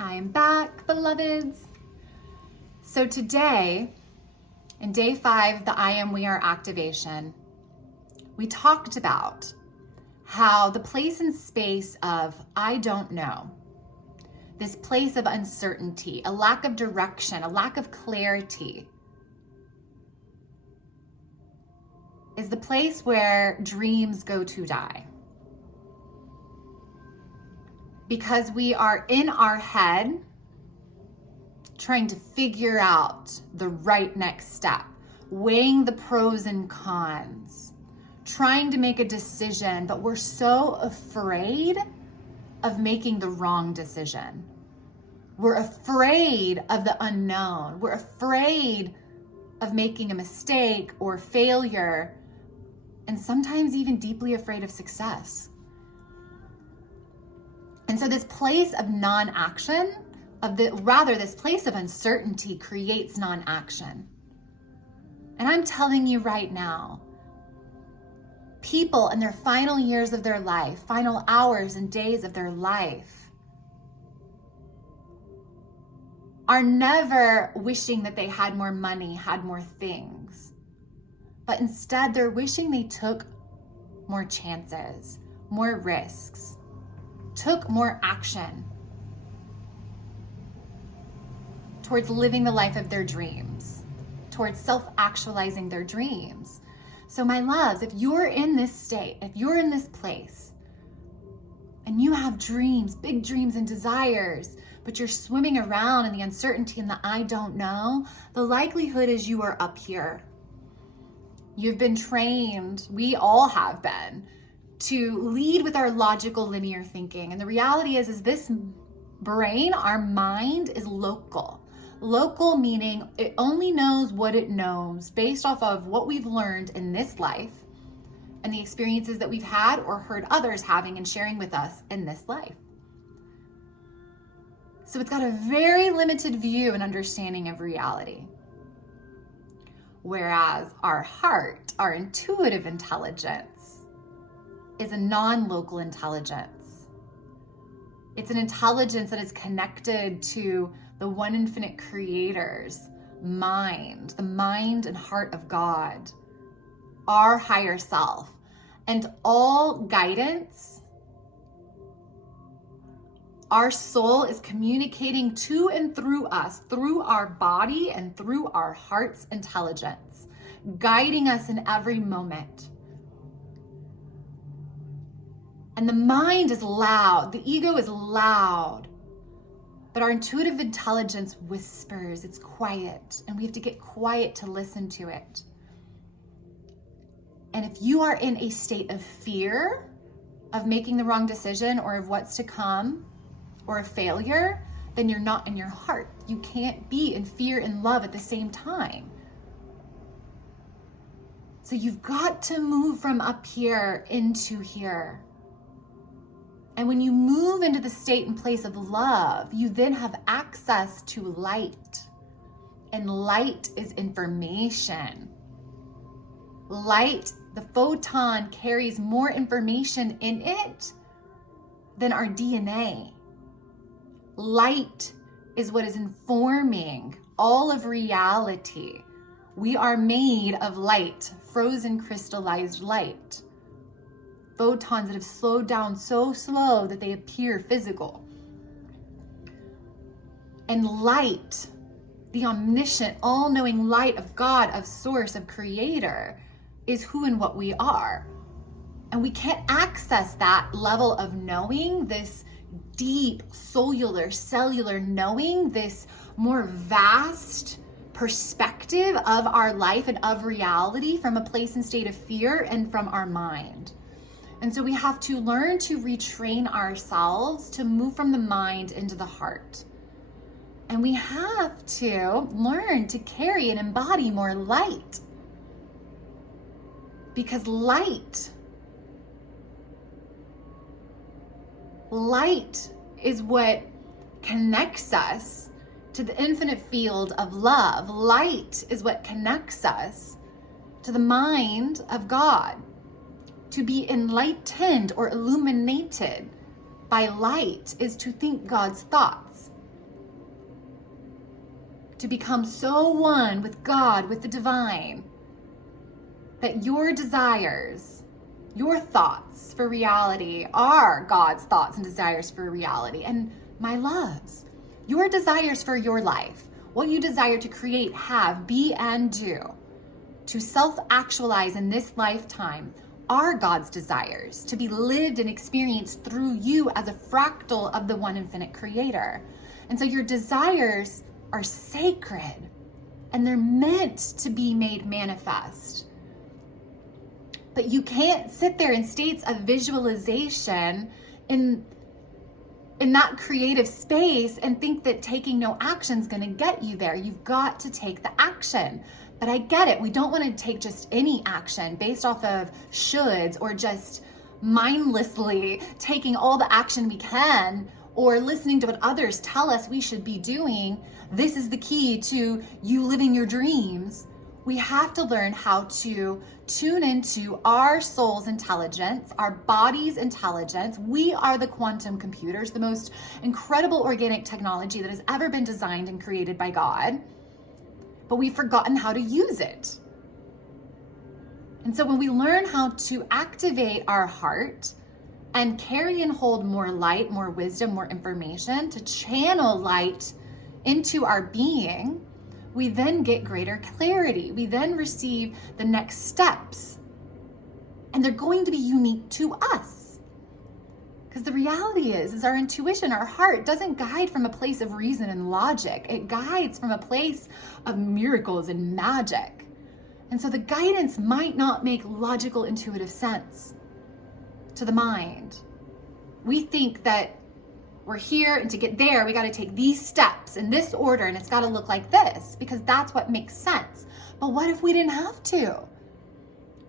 I am back, beloveds. So today, in day 5 of the I Am We Are activation, we talked about how the place and space of I don't know, this place of uncertainty, a lack of direction, a lack of clarity, is the place where dreams go to die. Because we are in our head trying to figure out the right next step, weighing the pros and cons, trying to make a decision, but we're so afraid of making the wrong decision. We're afraid of the unknown. We're afraid of making a mistake or failure, and sometimes even deeply afraid of success. And so this place of non-action, this place of uncertainty creates non-action. And I'm telling you right now, people in their final years of their life, final hours and days of their life, are never wishing that they had more money, had more things. But instead, they're wishing they took more chances, more risks, took more action towards living the life of their dreams, towards self-actualizing their dreams. So my loves, if you're in this state, if you're in this place, and you have dreams, big dreams and desires, but you're swimming around in the uncertainty and the I don't know, the likelihood is you are up here. You've been trained, we all have been, to lead with our logical linear thinking. And the reality is this brain, our mind, is local. Local meaning it only knows what it knows based off of what we've learned in this life and the experiences that we've had or heard others having and sharing with us in this life. So it's got a very limited view and understanding of reality. Whereas our heart, our intuitive intelligence, is a non-local intelligence. It's an intelligence that is connected to the one infinite creator's mind, the mind and heart of God, our higher self, and all guidance. Our soul is communicating to and through us, through our body and through our heart's intelligence, guiding us in every moment. And the mind is loud, the ego is loud, but our intuitive intelligence whispers, it's quiet, and we have to get quiet to listen to it. And if you are in a state of fear of making the wrong decision or of what's to come or a failure, then you're not in your heart. You can't be in fear and love at the same time. So you've got to move from up here into here. And when you move into the state and place of love, you then have access to light. And light is information. Light, the photon, carries more information in it than our DNA. Light is what is informing all of reality. We are made of light, frozen crystallized light. Photons that have slowed down so slow that they appear physical. And light, the omniscient, all-knowing light of God, of source, of creator, is who and what we are. And we can't access that level of knowing, this deep cellular knowing, this more vast perspective of our life and of reality from a place and state of fear and from our mind. And so we have to learn to retrain ourselves to move from the mind into the heart. And we have to learn to carry and embody more light. Because light is what connects us to the infinite field of love. Light is what connects us to the mind of God. To be enlightened or illuminated by light is to think God's thoughts. to become so one with God, with the divine, that your desires, your thoughts for reality are God's thoughts and desires for reality. And my loves, your desires for your life, what you desire to create, have, be, and do, to self-actualize in this lifetime, are God's desires to be lived and experienced through you as a fractal of the one infinite creator. And so your desires are sacred and they're meant to be made manifest. But you can't sit there in states of visualization in that creative space and think that taking no action is going to get you there. You've got to take the action. But I get it. We don't want to take just any action based off of shoulds or just mindlessly taking all the action we can or listening to what others tell us we should be doing. This is the key to you living your dreams. We have to learn how to tune into our soul's intelligence, our body's intelligence. We are the quantum computers, the most incredible organic technology that has ever been designed and created by God. But we've forgotten how to use it. And so when we learn how to activate our heart and carry and hold more light, more wisdom, more information, to channel light into our being, we then get greater clarity. We then receive the next steps. And they're going to be unique to us. Because the reality is our intuition, our heart doesn't guide from a place of reason and logic. It guides from a place of miracles and magic. And so the guidance might not make logical, intuitive sense to the mind. We think that we're here, and to get there, we got to take these steps in this order, and it's got to look like this because that's what makes sense. But what if we didn't have to?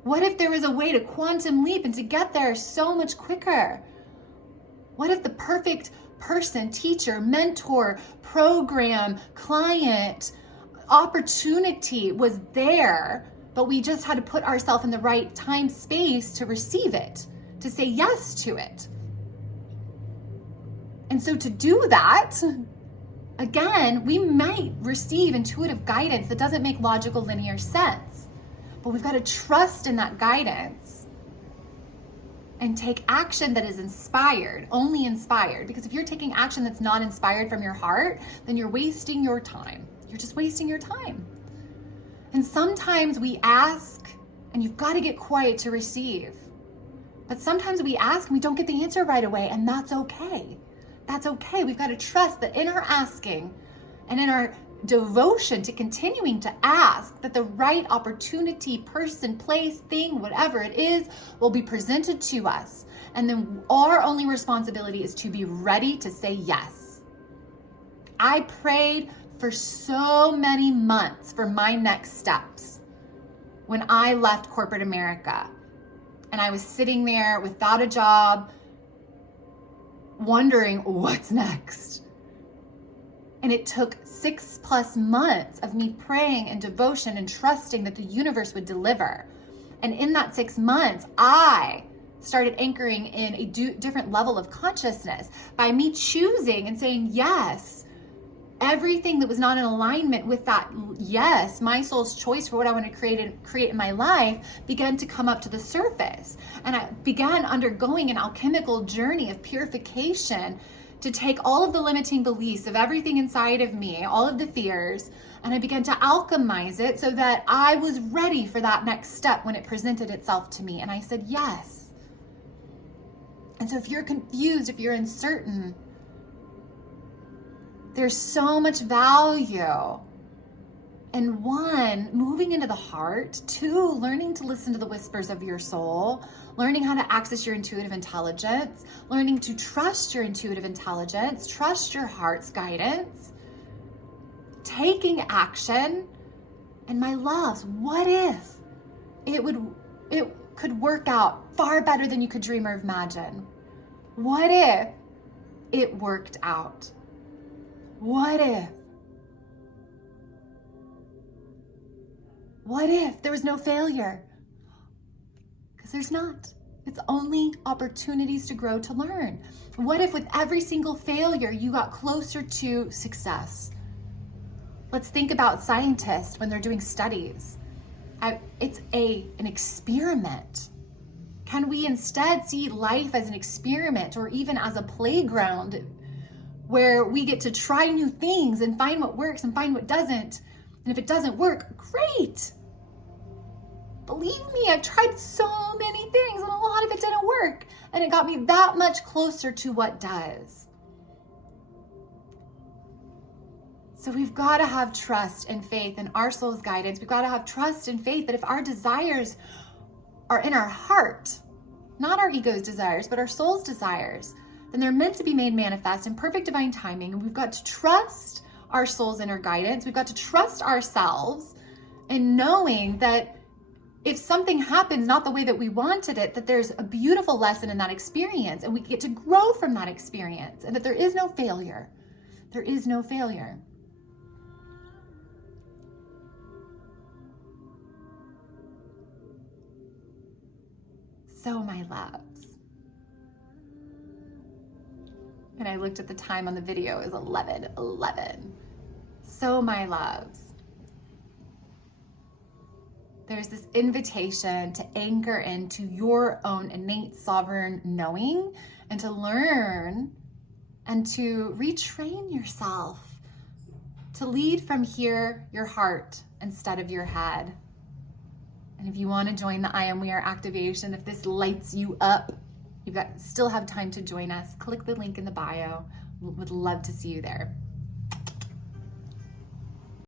What if there was a way to quantum leap and to get there so much quicker? What if the perfect person, teacher, mentor, program, client, opportunity was there, but we just had to put ourselves in the right time space to receive it, to say yes to it? And so to do that, again, we might receive intuitive guidance that doesn't make logical, linear sense. But we've got to trust in that guidance and take action that is inspired, only inspired. Because if you're taking action that's not inspired from your heart, then you're wasting your time. You're just wasting your time. And sometimes we ask, and you've got to get quiet to receive. But sometimes we ask and we don't get the answer right away, and that's okay. That's okay. We've got to trust that in our asking and in our devotion to continuing to ask, that the right opportunity, person, place, thing, whatever it is, will be presented to us. And then our only responsibility is to be ready to say yes. I prayed for so many months for my next steps when I left corporate America. And I was sitting there without a job, wondering what's next. And it took 6+ months of me praying and devotion and trusting that the universe would deliver. And in that 6 months, I started anchoring in a different level of consciousness by me choosing and saying yes. Everything that was not in alignment with that yes, my soul's choice for what I want to create in my life, began to come up to the surface. And I began undergoing an alchemical journey of purification to take all of the limiting beliefs of everything inside of me, all of the fears, and I began to alchemize it so that I was ready for that next step when it presented itself to me. And I said yes. And so if you're confused, if you're uncertain, there's so much value in 1, moving into the heart, 2, learning to listen to the whispers of your soul, learning how to access your intuitive intelligence, learning to trust your intuitive intelligence, trust your heart's guidance, taking action. And my loves, what if it could work out far better than you could dream or imagine? What if it worked out? What if? What if there was no failure? Because there's not. It's only opportunities to grow, to learn. What if with every single failure you got closer to success? Let's think about scientists when they're doing studies. It's an experiment. Can we instead see life as an experiment, or even as a playground where we get to try new things and find what works and find what doesn't? And if it doesn't work, great. Believe me, I've tried so many things and a lot of it didn't work. And it got me that much closer to what does. So we've got to have trust and faith in our soul's guidance. We've got to have trust and faith that if our desires are in our heart, not our ego's desires, but our soul's desires, then they're meant to be made manifest in perfect divine timing. And we've got to trust our soul's inner guidance. We've got to trust ourselves in knowing that if something happens not the way that we wanted it, that there's a beautiful lesson in that experience, and we get to grow from that experience, and that there is no failure. There is no failure. So, my loves, and I looked at the time on the video, it was 11:11. So, my loves, there's this invitation to anchor into your own innate sovereign knowing, and to learn and to retrain yourself to lead from here, your heart, instead of your head. And if you want to join the I Am We Are activation, if this lights you up, still have time to join us. Click the link in the bio. Would love to see you there.